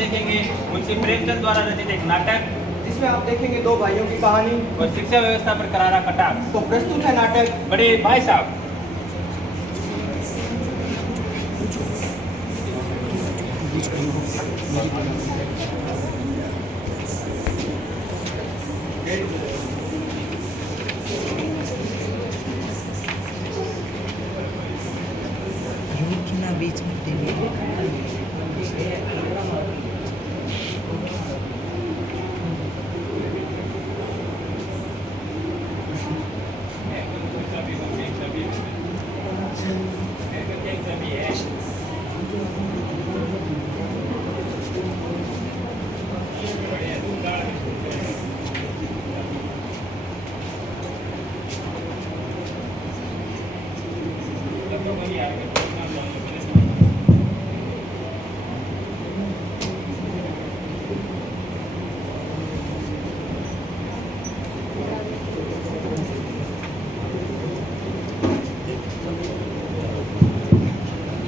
देखेंगे मुंशी प्रेमचंद द्वारा रचित एक नाटक, जिसमें आप देखेंगे दो भाइयों की कहानी और शिक्षा व्यवस्था पर करारा कटाक्ष। तो प्रस्तुत है नाटक बड़े भाई साहब। बीच में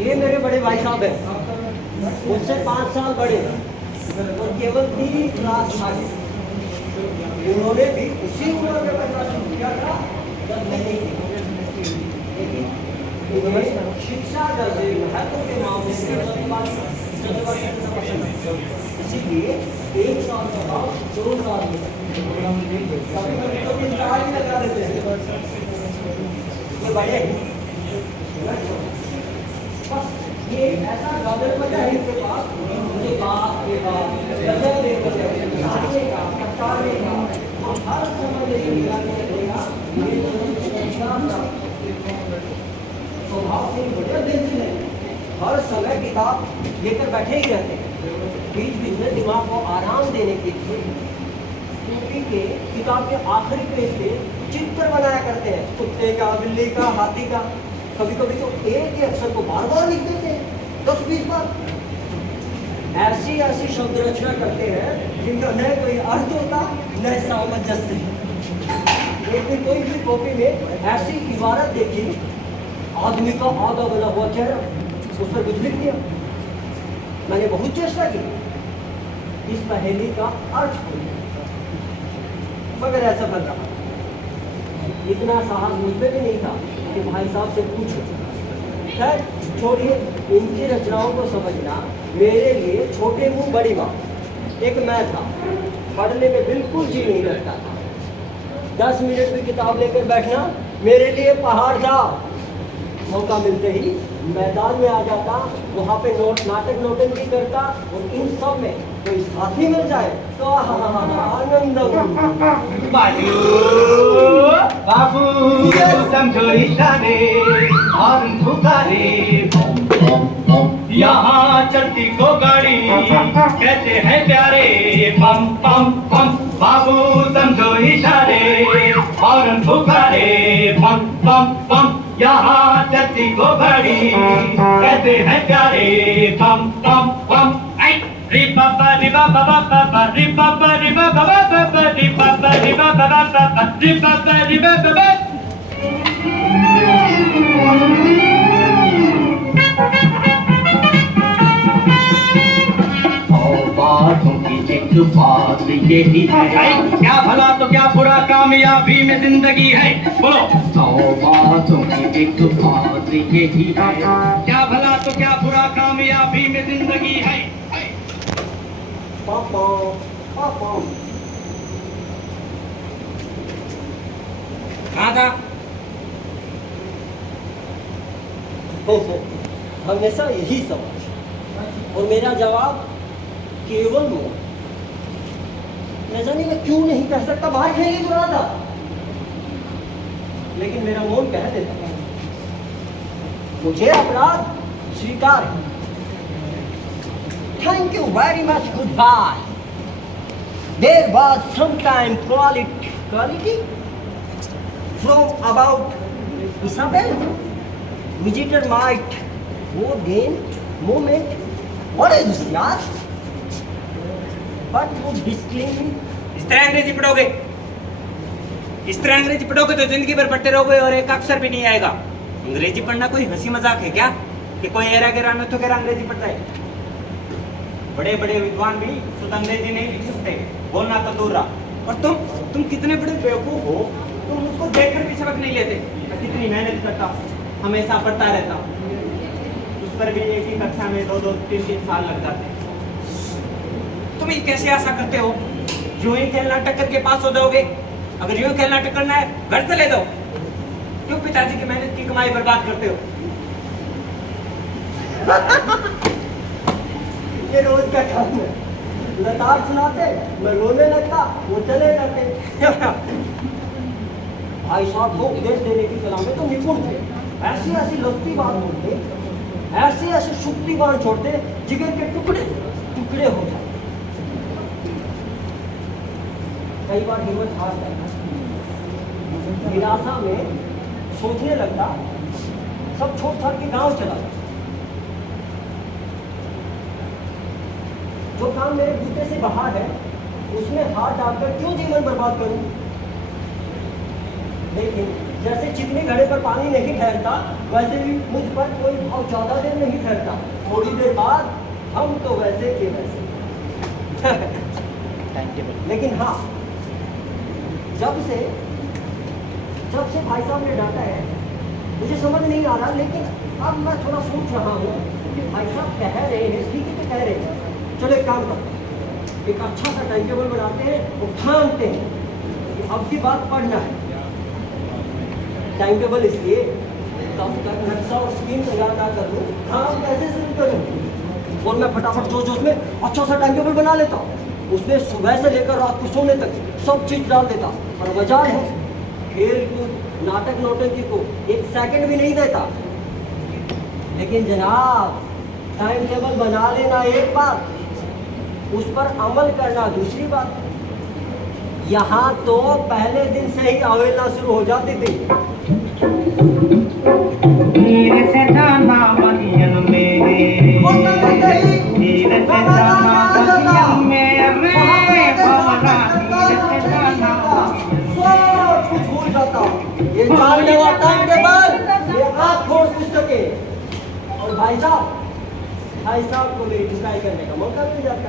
ये मेरे बड़े भाई साहब हैं, मुझसे 5 साल बड़े और केवल 3 क्लास आगे। उन्होंने भी उसी उम्र में पढ़ना शुरू किया था जब मैंने लेकिन उन्हें शिक्षा का महत्व के मामले में पसंद है। इसीलिए 1 साल का बाद 2 साल कभी कभी तो 3 साल ही लगा देते हैं। ये बड़े ये ऐसा गाजर बचा है इनके पास, मुझे बाप के बाप गजल गाने का कटाने का और हर समय निकालने लगेगा। ये स्वभाव से बढ़िया दिन से हर समय किताब लेकर बैठे ही रहते हैं। बीच बीच में दिमाग को आराम देने के लिए टूटी के किताब के आखिरी पेज पे चित्र बनाया करते हैं, कुत्ते का, बिल्ली का, हाथी का। कभी कभी तो एक ही अक्षर को बार बार लिख देते हैं, 10-20 बार। ऐसी ऐसी शब्द रचना करते हैं जिनका न कोई अर्थ होता न सामंजस्य। एक दिन कोई भी कॉपी में ऐसी इबारत देखी, आदमी का आधा बना हुआ चेहरा, उस पर कुछ लिख दिया। मैंने बहुत चेष्टा की इस पहेली का अर्थ खोजने, मगर ऐसा बन रहा। इतना साहस मुझ में भी नहीं था कि भाई साहब से पूछो। खैर छोड़िए, इनकी रचनाओं को समझना मेरे लिए छोटे मुंह बड़ी बात। एक मैं था, पढ़ने में बिल्कुल जी नहीं लगता था। 10 मिनट भी किताब लेकर बैठना मेरे लिए पहाड़ था। मौका मिलते ही मैदान में आ जाता, वहाँ पे नाटक नौटंकी करता, और इन सब में कोई साथी मिल जाए तो आनंद। बाबू समझो इशारे और पुकारे, यहाँ चलती को गाड़ी कहते हैं प्यारे, पम पम पम। बाबू समझो इशारे और पुकारे, पम पम पम। यहाँ चलती को गाड़ी कहते हैं प्यारे, पम पम पम। रि बाबा रि बाबा बाबा रि बाबा रि बाबा बाबा रि बाबा रि बाबा बाबा रि बाबा रि बाबा। बातों की एक बात यही है, क्या भला तो क्या बुरा कामयाबी में जिंदगी है। बोलो। 100 बातों की एक बात यही है, क्या भला तो क्या बुरा कामयाबी में जिंदगी है। पापा पापा कहाँ था? हमेशा यही सवाल, और मेरा जवाब केवल मौन। न जाने मैं क्यों नहीं कह सकता, बाहर खेलने तो रहा था, लेकिन मेरा मौन कह देता मुझे अपराध स्वीकार है। Thank you very much. Goodbye. There was some time quality from about Isabel. Visitor might go then moment. What is this yaar? But would disclaim. इस तरह अंग्रेजी पढ़ोगे, इस तरह अंग्रेजी पढ़ोगे तो जिंदगी भर पढ़ते रहोगे और एक अक्षर भी नहीं आएगा। अंग्रेजी पढ़ना कोई हंसी मजाक है क्या कि कोई एरा गेरा में तो अंग्रेजी पढ़ता है? बड़े बड़े विद्वान भी शुद्ध अंग्रेजी नहीं लिख सकते, बोलना तो दूर रहा। और तुम कितने बड़े बेवकूफ हो, तुम मुझको देखकर भी सबक नहीं लेते। मैं कितनी मेहनत करता हूँ, हमेशा पढ़ता रहता हूँ, उस पर भी एक ही कक्षा में 2-2, 3-3 साल लग जाते हैं। तुम ये कैसे आशा करते हो यूं ही खेल नाटक करके पास हो जाओगे? अगर यूं खेल नाटक करना है घर चले जाओ। क्यों पिताजी की मेहनत की कमाई बर्बाद करते हो? ये रोज का काम है। लतार सुनाते, मैं रोने लगता, वो चले जाते। भाई साहब को उपदेश देने की कला में तो निपुण थे। ऐसी ऐसी लगती बात बोलते, ऐसे ऐसे शुक्ति बाण छोड़ते, जिगर के टुकड़े टुकड़े हो जाते। कई बार हिम्मत हार जाता, निराशा में सोचने लगता, सब छोड़ छाड़ के गांव चला जाता। जो काम मेरे बूते से बाहर है, उसमें हाथ डालकर क्यों जीवन बर्बाद करूं? लेकिन जैसे चिकनी घड़े पर पानी नहीं ठहरता, वैसे भी मुझ पर कोई भाव ज्यादा देर नहीं ठहरता। थोड़ी देर बाद हम तो वैसे के वैसे। लेकिन हाँ, जब से भाई साहब ने डांटा है, मुझे समझ नहीं आ रहा, लेकिन अब मैं थोड़ा सोच रहा हूँ कि भाई साहब कह रहे हैं, ठीक है कह रहे हैं, चलो एक काम करते हैं, एक अच्छा सा टाइम टेबल बनाते हैं और ठानते हैं कि अब की बात पढ़ना है। टाइम टेबल इसलिए तब तक नक्शा और स्क्रीन तैयार ना कर लूँ, काम कैसे शुरू करूँ? और मैं फटाफट जोश में अच्छा सा टाइम टेबल बना लेता हूँ, उसमें सुबह से लेकर रात को सोने तक सब चीज डाल देता। और वजह है, खेल कूद नाटक नौटंकी को एक सेकंड भी नहीं देता। लेकिन जनाब, टाइम टेबल बना लेना एक बात, उस पर अमल करना दूसरी बात। यहाँ तो पहले दिन से ही अवहेलना शुरू हो जाती थी। धीरे से जाना बनियन में, धीरे से जाना बनियन में, अरे भवरा धीरे से जाना। सब कुछ भूल जाता, ये जानने वाला टाइम टेबल, ये आँख खोल पुस्तकें। और भाई साहब को मेरी चुकाई करने का मौका मिल जाता।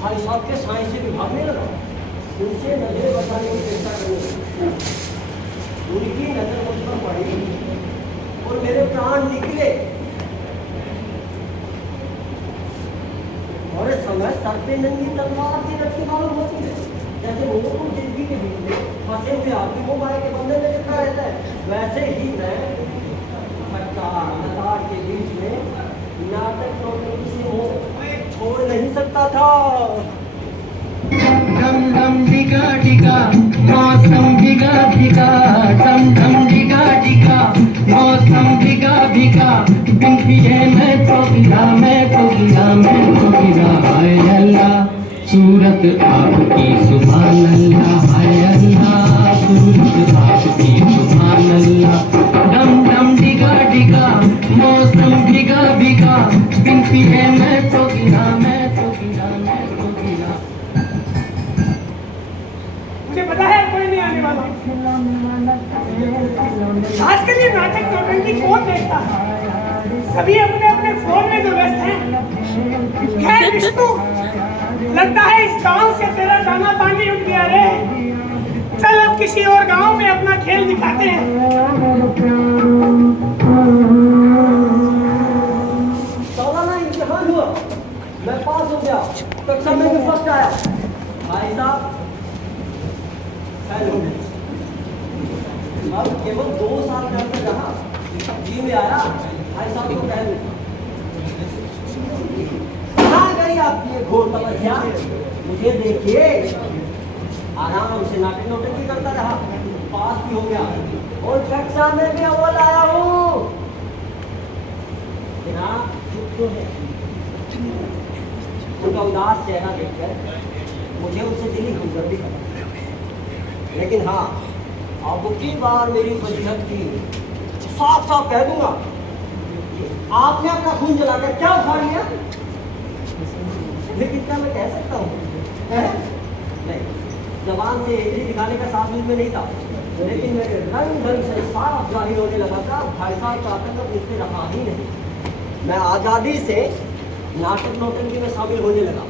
भाई साहब के साइंस से विभाग में लगा, उनसे नजरें बचाने की चेष्टा करनी। उनकी नजर मुझ पर पड़ी और मेरे प्राण निकले। और समय सर पे नंगी तलवार से रखी मालूम होती है, जैसे लोगों को जिंदगी के बीच में फंसे हुए आदमी को मारे के बंधन में चिपका रहता है, वैसे ही मैं लतार के बीच में नाटक नौटंकी से मुंह छोड़ नहीं सकता था। धम धम ढिका ढिका मौसम भिगा भिगा, धम धम ढिका ढिका मौसम भिगा भिगा, तुम पिए मैं तो गिरा, मैं तो गिरा, मैं तो गिरा। हाय अल्लाह सूरत आपकी सुभान अल्लाह, हाय अल्लाह सूरत आपकी सुभान अल्लाह। धम धम ढिगा ढिगा मौसम भिगा भिगा, तुम पिए मैं तो गिरा, मैं तो गिरा, मैं तो गिरा। मुझे पता है कोई नहीं आने वाला। आजकल ये नाटक नौटंकी कौन देखता है? सभी अपने अपने फोन में तो व्यस्त हैं। खैर विष्णु, लगता है इस गांव से तेरा दाना पानी उठ गया रे। चल अब किसी और गांव में अपना खेल दिखाते हैं। सालाना इम्तिहान हुआ, मैं पास हो गया, कक्षा में भी फर्स्ट आया। भाई साहब हेलो, अब केवल 2 साल का अंतर रहा, जी में आया। भाई साहब को कह दूं, कहाँ गई आपकी ये घोर तपस्या? मुझे देखिए, आराम से नाटक नौटंकी करता रहा, पास भी हो गया और कक्षा में भी अव्वल आया हूँ। जनाब चुप क्यों है? उनका उदास चेहरा देखकर मुझे उनसे दिली हमदर्दी हुई। लेकिन हाँ, अब की बार मेरी फजीहत की साफ साफ कह दूंगा, आपने अपना खून जलाकर क्या उखाड़ लिया? लेकिन क्या मैं कह सकता हूँ? नहीं, जबान से एजरी दिखाने का साफ मुझ में नहीं था, लेकिन मेरे रंग ढंग से साफ जाहिर होने लगा था भाई साहब का आतंक मुझसे रहा ही नहीं। मैं आज़ादी से नाटक नौटंकी में शामिल होने लगा।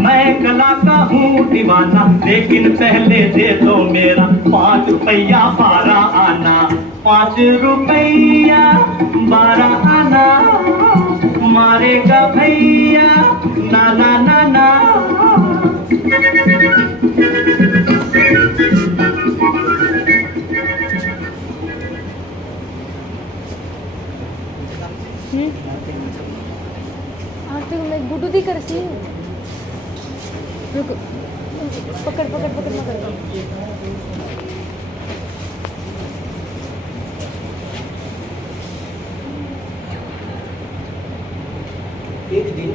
मैं कला का हूँ दीवाना, लेकिन पहले दे दो मेरा 5 रुपया 12 आना। 5 रुपया 12 आना, मारेगा भैया ना ना ना ना। मैं गुड्डू दी कर सी रुक, पकड़ पकड़ पकड़ पकड़। एक दिन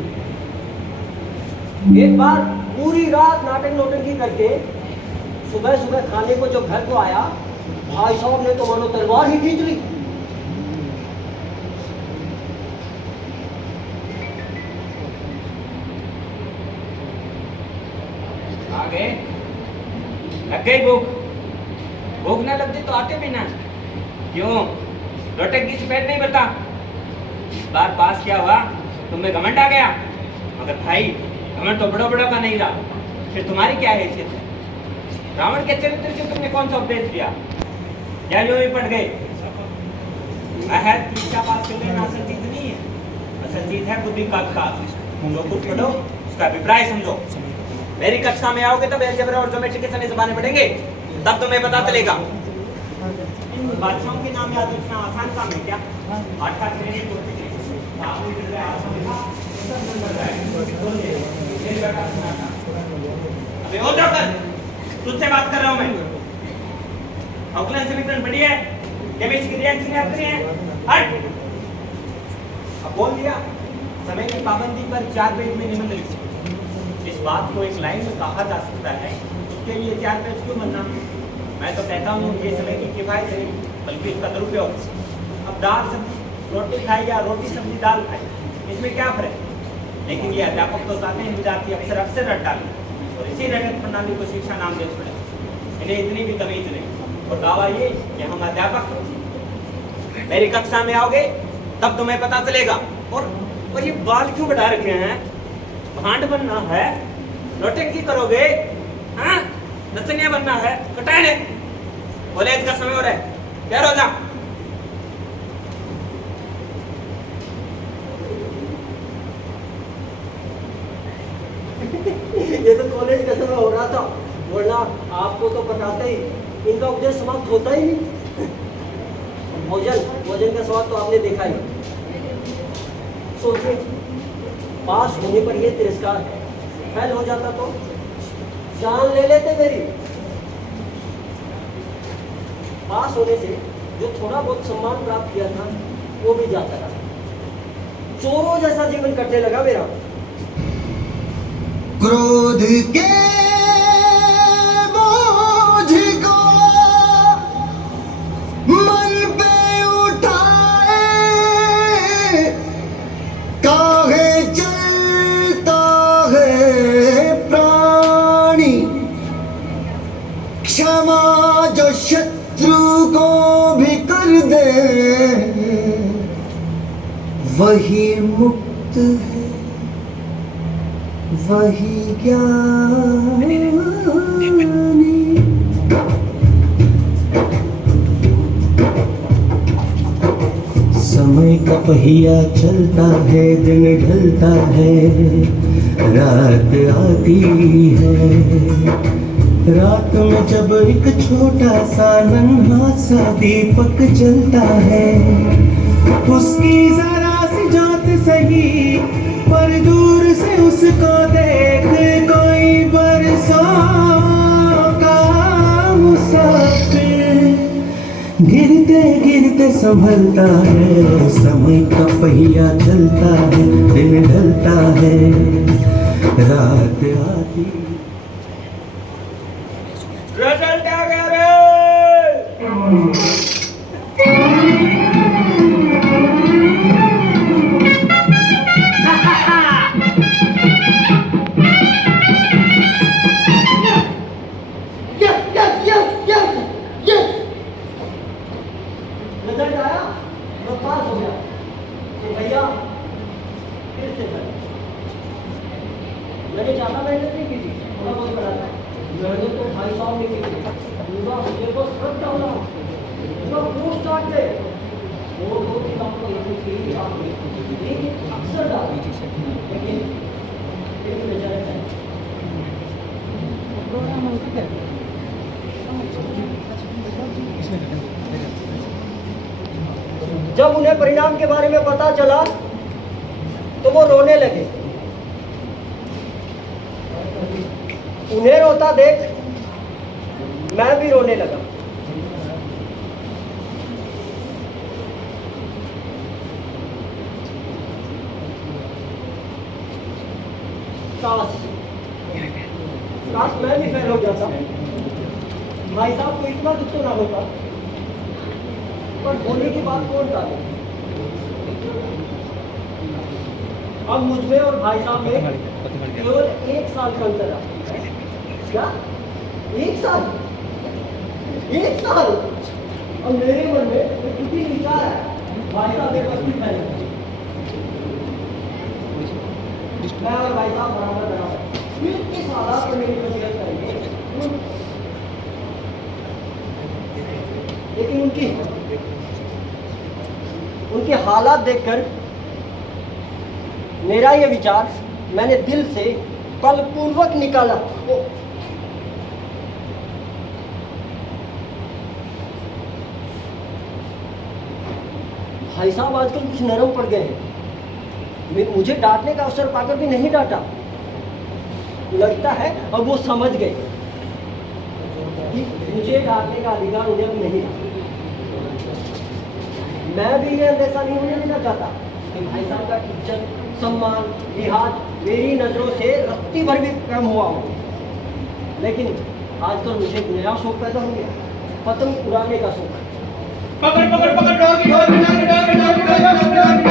एक बार पूरी रात नाटक नौटंकी करके सुबह सुबह खाने को जब घर को आया, भाई साहब ने तो मानो तलवार ही खींच ली। आगे लग गई भूख, भूख ना लगती तो आते भी ना। क्यों लोटक की पेट नहीं भरता? इस बार पास क्या हुआ, तुम्हें घमंड आ गया। मगर भाई घमंड तो बड़ो बड़ों का नहीं रहा, फिर तुम्हारी क्या हैसियत है? रावण के चरित्र से तुमने कौन सा उपदेश दिया? या यूं ही पड़ गए? महल परीक्षा पास कर लेना असल चीज नहीं है, असल चीज है बुद्धि का विकास। जो कुछ पढ़ो उसका अभिप्राय समझो। मेरी कक्षा में आओगे तब अलजेब्रा और ज्योमेट्री के सभी जबाने पढ़ेंगे, तब तुम्हें पता चलेगा। इन बादशाहों के नाम याद रखना आसान काम है क्या? आठा ट्रेनिंग होती है, अबे हो जाओ कर, तुझसे बात कर रहा हूँ मैं। ऑकलैंड समीकरण पढ़ी है, केमिस्ट्री की रिएक्शन याद करी है। हट, अब बोल दिया। समय की पाबंदी पर 4 पेज में निबंध लिखो। इस बात को एक लाइन में कहा जा सकता है, उसके लिए 4 पेज क्यों बनना? मैं तो कहता हूँ ये समय की किफायत है, बल्कि इसका दुरुपयोग। अब दाल सब्जी रोटी खाए या रोटी सब्जी दाल खाए, इसमें क्या फर्क? लेकिन ये अध्यापक तो चाहते हैं विद्यार्थी अक्सर अक्सर रट डालें, और इसी रटक प्रणाली को शिक्षा नाम दे पड़े। इन्हें इतनी भी तमीज नहीं, और दावा ये कि हम अध्यापक मेरी कक्षा में आओगे तब तुम्हें पता चलेगा। और ये बाल क्यों बढ़ा रखे हैं? भांड बनना है, नौटंकी करोगे, हाँ नचनिया बनना है, कटाए ने कॉलेज का समय हो रहा है, क्या रोजा? ये तो कॉलेज का समय हो रहा था, वरना आपको तो बताते ही इनका उपदेश समाप्त होता ही नहीं। भोजन का स्वाद तो आपने देखा ही। सोचिए, पास होने पर ये तिरस्कार है, फेल हो जाता तो जान ले लेते मेरी। पास होने से जो थोड़ा बहुत सम्मान प्राप्त किया था वो भी जाता रहा, चोरों जैसा जीवन कटने लगा मेरा। क्रोध के बोझ को मन पे उठाए, काहे चलता है प्राणी, क्षमा जो शत्रु को भी कर दे, वही मुक्त है, वही ज्ञानी। समय का पहिया चलता है, दिन ढलता है, रात आती है, रात में जब एक छोटा सा नन्हा सा दीपक जलता है, उसकी जरा सी जोत सही पर दूर से उसको देख कोई बरसों का मुसाफिर गिरते गिरते संभलता है, समय का पहिया चलता है, दिन ढलता है, रात आती। रिजल्ट आ गया रे। रिजल्ट आया, मैं पास हो गया। तो भैया फिर से कर। मैंने ज़्यादा मेहनत नहीं की थी, थोड़ा बहुत पढ़ा था। मैंने तो भाई साहब ने की थी। पूरा सिलेबस रट डाला, पूरा कोर्स स्टार्ट थे। वो दो किताब को एक अक्सर डाल, लेकिन फिर रिजल्ट है। जब उन्हें परिणाम के बारे में पता चला तो वो रोने लगे। उन्हें रोता देख मैं भी रोने लगा। काश मैं भी फेल हो जाता। भाई साहब को इतना दुख तो ना होता, पर होने की बात कौन टाले। अब मुझमें और भाई साहब में केवल 1 साल का अंतर है। क्या 1 साल? 1 साल? और मेरे मन में एक दुखी विचार है, भाई साहब एक वस्तु फैले। मैं और भाई साहब बराबर किस हालात में मेरी फजीलत करेंगे, लेकिन उनके हालात देखकर मेरा ये विचार मैंने दिल से बलपूर्वक निकाला। भाई साहब आजकल कुछ नरम पड़ गए हैं। मुझे डांटने का अवसर पाकर भी नहीं डांटा। लगता है अब वो समझ गए कि मुझे डांटने का अधिकार उन्हें अब नहीं है। मैं भी ये अंदेशा नहीं होने देना चाहता कि भाई साहब का इज्जत, सम्मान, लिहाज मेरी नज़रों से रत्ती भर भी कम हुआ हो। लेकिन आजकल मुझे एक नया शौक पैदा हो गया, पतंग उड़ाने का शौक। पकड़ पकड़ पकड़ doggy doggy doggy doggy doggy doggy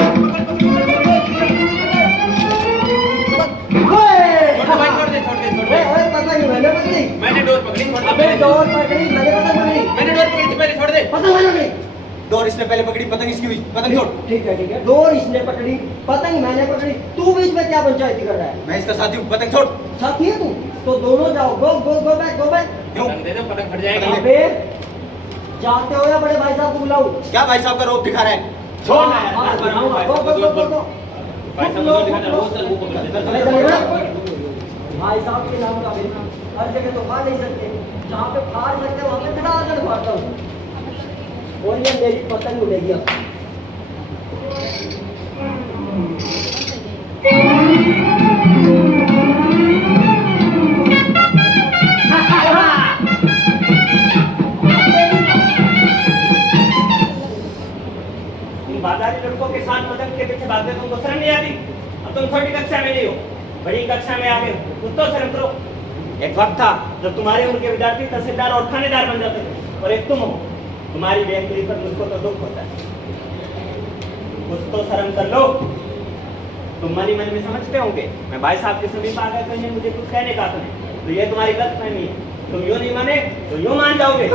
मैंने डोर पकड़ी, अबे डोर पकड़ी, मैंने पतंग पकड़ी। मैंने डोर पकड़ी थी, पहले छोड़ दे। पतंग मैंने पकड़ी। डोर इसने पहले पकड़ी, पतंग इसकी हुई। पतंग छोड़। ठीक है। डोर इसने पकड़ी, पतंग मैंने पकड़ी। तू बीच में क्या पंचायती कर रहा है? मैं इसका साथी हूँ, पतंग छोड़। साथी है तू? तो दोनों जाओ। गो गो गो बैक, गो बैक। क्यों? पतंग दे दो, पतंग फट जाएगी। अबे जाते हो या बड़े भाई साहब को बुलाऊं? क्या भाई साहब का रोप दिखा रहा है? छोड़ ना यार, गो गो गो गो गो। भाई साहब को दिखा रहा है, रोज मुंह पकड़ देता चले चले। भाई साहब के नाम का भी हर जगह तो फाड़ नहीं सकते, जहाँ पे फाड़ सकते वहाँ पे धड़ाधड़ फाड़ता हूँ। और ये मेरी पतंग उड़ेगी अब। बाजारी लड़कों के साथ पतंग के पीछे भागते तुमको शर्म नहीं आती? अब तुम छोटी कक्षा में नहीं हो, बड़ी कक्षा में आ गए, कुछ तो शर्म करो। एक वक्त था जब तुम्हारे उनके विद्यार्थी तहसीलदार और थानेदार बन जाते थे, और एक तुम हो। तुम्हारी बेअक्ली पर मुझको तो दुख होता है। कुछ तो शर्म कर लो। तुम मन ही मन में समझते होंगे मैं भाई साहब के समीप आ गए तो इन्हें मुझे कुछ कहने का नहीं, तो ये तुम्हारी गलतफहमी है। तुम यूं नहीं माने तो यूं मान जाओगे।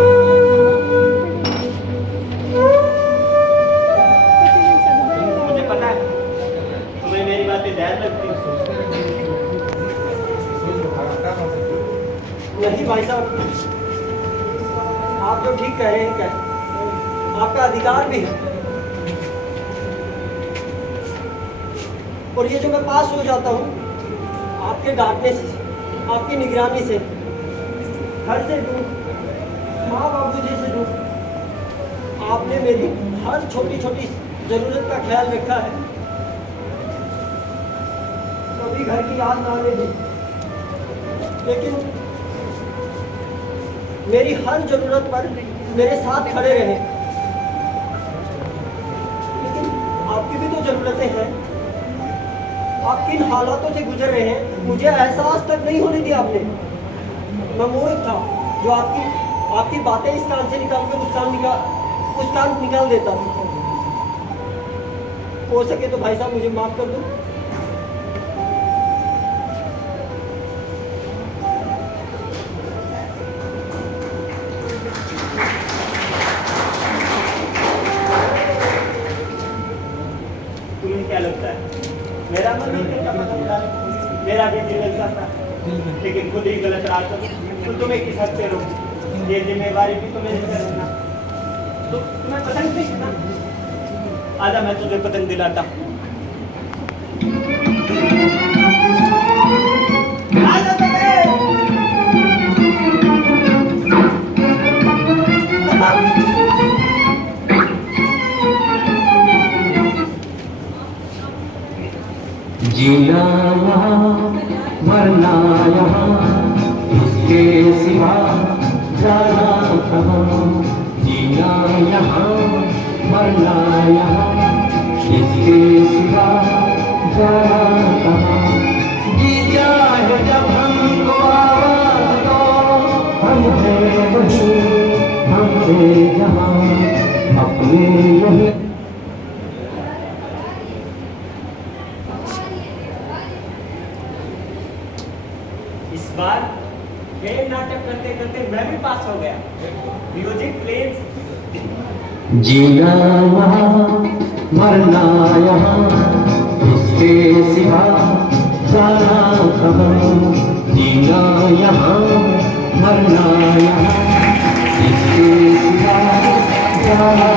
मुझे पता है तुम्हें मेरी बातें जहर लगती है। नहीं भाई साहब, आप जो ठीक कह रहे हैं क्या, आपका अधिकार भी है। और ये जो मैं पास हो जाता हूँ आपके डांटने से, आपकी निगरानी से, घर से दूर, माँ बाबूजी से दूर, आपने मेरी हर छोटी छोटी जरूरत का ख्याल रखा है। कभी घर की याद ना आने दी, लेकिन मेरी हर जरूरत पर मेरे साथ खड़े रहे। लेकिन आपकी भी तो जरूरतें हैं। आप किन हालातों से गुजर रहे हैं मुझे एहसास तक नहीं होने दिया आपने। मैं मूर्ख था जो आपकी बातें इस कान से निकाल कर उस कान निकाल देता था। हो सके तो भाई साहब मुझे माफ कर दो। तुम्हें क्या लगता है मेरा मन नहीं करता पसंद था, मेरा भी दिल करता था, लेकिन खुद ही गलत रहा तो तुम्हें किस हद से रोकूं? ये जिम्मेवारी भी तो मेरे सर है ना। तो तुम्हें पतंग सीखना, आजा मैं तुझे पतंग दिलाता। आजा जीना यहाँ मरना यहाँ, इसके सिवा जाना कहाँ। जीना यहाँ मरना यहाँ, इसके सिवा जाना कहाँ। जी चाहे जब हमको आवाज दो, हम हैं वहीं, हम हैं जहाँ, अपने यहीं। इस बार खेल नाटक करते करते मैं भी पास हो गया। Music please. जीना वहाँ मरना यहाँ, इसके सिवा जाना कहाँ। जीना यहाँ मरना यहाँ, इसके सिवा जाना